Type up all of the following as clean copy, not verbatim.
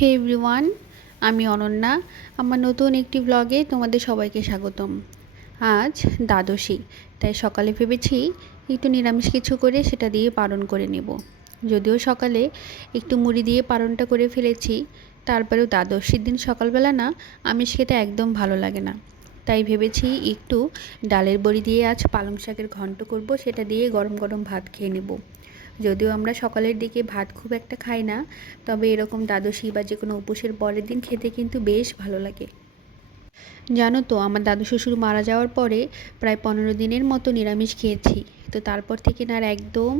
হে everyone, আমি অনন্যা। আমার নতুন একটি ব্লগে তোমাদের সবাইকে স্বাগতম। আজ দ্বাদশী, তাই সকালে ভেবেছি একটু নিরামিষ কিছু করে সেটা দিয়ে পালন করে নেব। যদিও সকালে একটু মুড়ি দিয়ে পালনটা করে ফেলেছি, তারপরেও দ্বাদশীর দিন সকালবেলা না আমিষ খেতে একদম ভালো লাগে না। তাই ভেবেছি একটু ডালের বড়ি দিয়ে আজ পালং শাকের ঘন্ট করব, সেটা দিয়ে গরম গরম ভাত খেয়ে নেব। যদিও আমরা সকালের দিকে ভাত খুব একটা খাই না, তবে এরকম দ্বাদশী বা যে কোনো উপোসের পরের দিন খেতে কিন্তু বেশ ভালো লাগে। জানো তো, আমার দাদু শ্বশুর মারা যাওয়ার পরে প্রায় 15 দিনের মতো নিরামিষ খেয়েছি। তো তারপর থেকে না আর একদম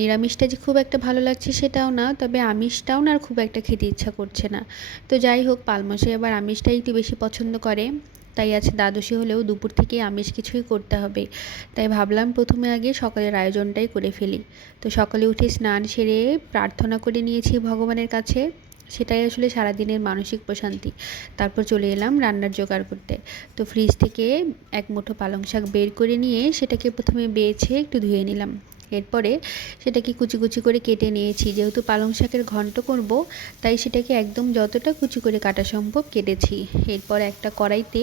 নিরামিষটা যে খুব একটা ভালো লাগছে সেটাও না, তবে আমিষটাও না আর খুব একটা খেতে ইচ্ছা করছে না। তো যাই হোক, পালমশাই আবার আমিষটাই একটু বেশি পছন্দ করে, তাই আছে দ্বাদশী হলেও দুপুর থেকে আমিষ কিছুই করতে হবে। তাই ভাবলাম প্রথমে আগে সকালের আয়োজনটাই করে ফেলি। তো সকালে উঠে স্নান সেরে প্রার্থনা করে নিয়েছি ভগবানের কাছে, সেটাই আসলে সারাদিনের মানসিক প্রশান্তি। তারপর চলে এলাম রান্নার জোগাড় করতে। তো ফ্রিজ থেকে এক মুঠো পালং শাক বের করে নিয়ে সেটাকে প্রথমে বেছে একটু ধুয়ে নিলাম। এরপরে সেটাকে কুচি কুচি করে কেটে নিয়েছি। যেহেতু পালং শাকের ঘন্ট করব, তাই সেটাকে একদম যতটা কুচি করে কাটা সম্ভব কেটেছি। এরপর একটা কড়াইতে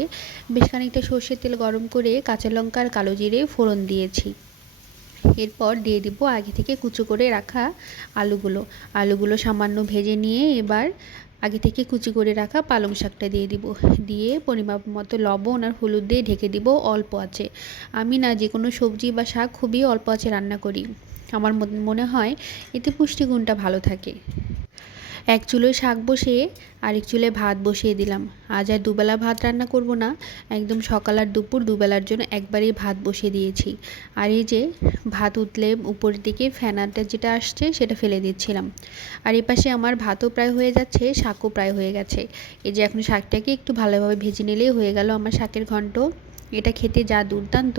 বেশ খানিকটা সর্ষের তেল গরম করে কাঁচা লঙ্কা আর কালো জিরে ফোড়ন দিয়েছি। এরপর দিয়ে দিব আগে থেকে কুচো করে রাখা আলুগুলো সামান্য ভেজে নিয়ে এবার আগে থেকে কুচি করে রাখা পালং শাকটা দিয়ে দিব। দিয়ে পরিমাপ মতো লবণ আর হলুদ দিয়ে ঢেকে দিব অল্প আঁচে। আমি না যে কোনো সবজি বা শাক খুবই অল্প আঁচে রান্না করি, আমার মনে হয় এতে পুষ্টিগুণটা ভালো থাকে। এক চুলোয় শাক বসিয়ে আরেক চুলোয় ভাত বসিয়ে দিলাম। আজ আর দুবেলা ভাত রান্না করব না, একদম সকাল আর দুপুর দুবেলার জন্য একবারেই ভাত বসিয়ে দিয়েছি। আর এই যে ভাত উতলে উপরের দিকে ফেনাটা যেটা আসছে সেটা ফেলে দিচ্ছিলাম। আর এপাশে আমার ভাতও প্রায় হয়ে যাচ্ছে, শাকও প্রায় হয়ে গেছে। এই যে এখন শাকটাকে একটু ভালোভাবে ভেজে নিলেই হয়ে গেল আমার শাকের ঘন্ট। এটা খেতে যা দুর্দান্ত!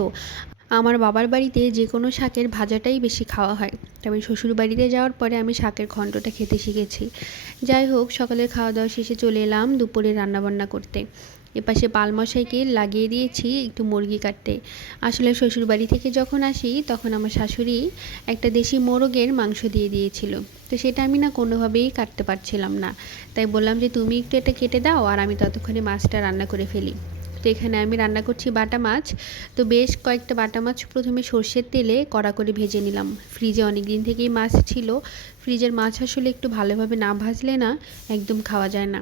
আমার বাবার বাড়িতে যে কোনো শাকের ভাজাটাই বেশি খাওয়া হয়, তবে শ্বশুর বাড়িতে যাওয়ার পরে আমি শাকের ঘন্টটা খেতে শিখেছি। যাই হোক, সকালের খাওয়া দাওয়া শেষে চলে এলাম দুপুরে রান্নাবান্না করতে। এপাশে পালমশাইকে লাগিয়ে দিয়েছি একটু মুরগি কাটতে। আসলে শ্বশুর বাড়ি থেকে যখন আসি তখন আমার শাশুড়ি একটা দেশি মোরগের মাংস দিয়ে দিয়েছিল। তো সেটা আমি না কোনোভাবেই কাটতে পারছিলাম না, তাই বললাম যে তুমি একটু এটা কেটে দাও আর আমি ততক্ষণে মাছটা রান্না করে ফেলি। তো এখানে আমি রান্না করছি বাটা মাছ। তো বেশ কয়েকটা বাটা মাছ প্রথমে সর্ষের তেলে কড়া করে ভেজে নিলাম। ফ্রিজে অনেক দিন থেকেই মাছ ছিল, ফ্রিজের মাছ আসলে একটু ভালোভাবে না ভাজলে না একদম খাওয়া যায় না,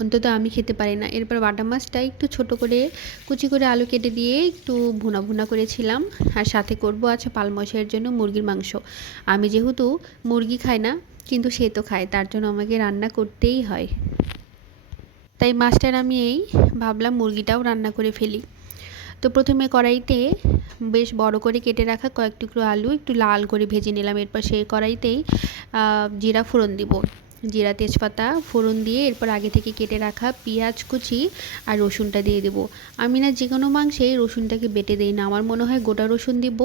অন্তত আমি খেতে পারি না। এরপর বাটা মাছটা একটু ছোট করে কুচি করে আলু কেটে দিয়ে একটু ভুনা ভুনা করেছিলাম। আর সাথে করব আছে পালমশাইয়ের জন্য মুরগির মাংস। আমি যেহেতু মুরগি খাই না, কিন্তু সে তো খায়, তার জন্য আমাকে রান্না করতেই হয়। তাই মাছটা আমি ভাবলাম মুরগিটাও রান্না করে ফেলি। তো প্রথমে কড়াইতে বেশ বড় করে কেটে রাখা কয়েক টুকরো আলু একটু লাল করে ভেজে নিলাম। এরপর সেই কড়াইতেই জিরা ফোড়ন দিব। জিরা তেজপাতা ফোড়ন দিয়ে এরপর আগে থেকে কেটে রাখা পেঁয়াজ কুচি আর রসুনটা দিয়ে দেব। আমি না যে কোনো মাংসে রসুনটাকে বেটে দিই না, আমার মনে হয় গোটা রসুন দিব,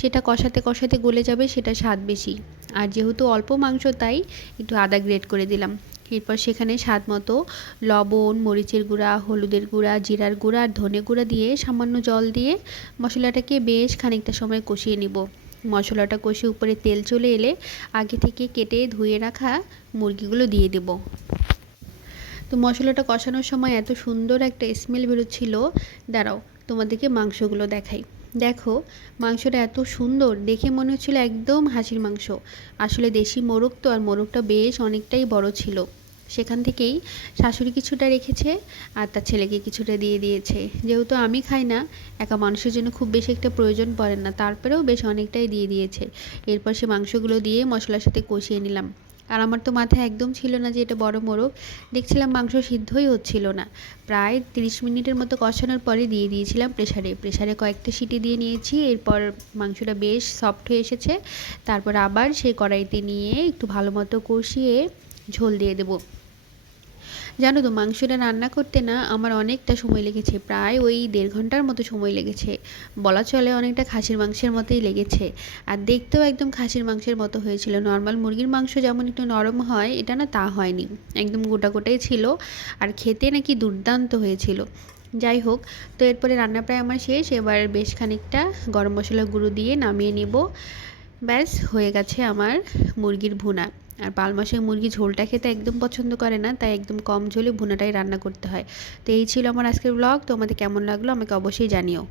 সেটা কষাতে কষাতে গলে যাবে, সেটা স্বাদ বেশি। আর যেহেতু অল্প মাংস তাই একটু আদা গ্রেট করে দিলাম। এরপর সেখানে স্বাদ মতো লবণ, মরিচের গুঁড়া, হলুদের গুঁড়া, জিরার গুঁড়া আর ধনে গুঁড়া দিয়ে সামান্য জল দিয়ে মশলাটাকে বেশ খানিকটা সময় কষিয়ে নিব। মশলাটা কষিয়ে উপরে তেল চলে এলে আগে থেকে কেটে ধুয়ে রাখা মুরগিগুলো দিয়ে দেব। তো মশলাটা কষানোর সময় এত সুন্দর একটা স্মেল বেরোচ্ছিল। দাঁড়াও তোমাদেরকে মাংসগুলো দেখাই। দেখো, মাংসটা এত সুন্দর দেখে মনে হচ্ছিল একদম হাঁসির মাংস। আসলে দেশি মোরগ তো, আর মোরগটা বেশ অনেকটাই বড় ছিল। সেখান থেকেই শাশুড়ি কিছুটা রেখেছে আর তার ছেলেকে কিছুটা দিয়ে দিয়েছে। যেহেতু আমি খাই না, একা মানুষের জন্য খুব বেশি একটা প্রয়োজন পড়ে না, তারপরেও বেশ অনেকটাই দিয়ে দিয়েছে। এরপর সে মাংসগুলো দিয়ে মশলার সাথে কষিয়ে নিলাম। আর আমার তো মাথায় একদম ছিল না যে এটা বড় মোরগ। দেখছিলাম মাংস সিদ্ধই হচ্ছিল না। প্রায় 30 মিনিটের মতো কষানোর পরে দিয়ে দিয়েছিলাম প্রেসারে কয়েকটা সিটি দিয়ে নিয়েছি। এরপর মাংসটা বেশ সফট হয়ে এসেছে। তারপর আবার সেই কড়াইতে নিয়ে একটু ভালো মতো কষিয়ে ঝোল দিয়ে দেবো। জানো তো, মাংসটা রান্না করতে না আমার অনেকটা সময় লেগেছে, প্রায় ওই 1.5 ঘন্টার মতো সময় লেগেছে। বলা চলে অনেকটা খাসির মাংসের মতোই লেগেছে। আর দেখতেও একদম খাসির মাংসের মতো হয়েছিল। নর্মাল মুরগির মাংস যেমন একটু নরম হয়, এটা না তা হয়নি, একদম গোটা গোটাই ছিল। আর খেতে নাকি দুর্দান্ত হয়েছিল। যাই হোক, তো এরপরে রান্না প্রায় আমার শেষ। এবার বেশ খানিকটা গরম মশলা গুঁড়ো দিয়ে নামিয়ে নেব। ব্যাস হয়ে গেছে আমার মুরগির ভুনা। আর পাল মাছের মুরগি ঝোলটা খেতে একদম পছন্দ করে না, তাই একদম কম ঝোলে ভুনাটাই রান্না করতে হয়। তো এই ছিল আমার আজকের ব্লগ। তোমাদের কেমন লাগলো আমাকে অবশ্যই জানিও।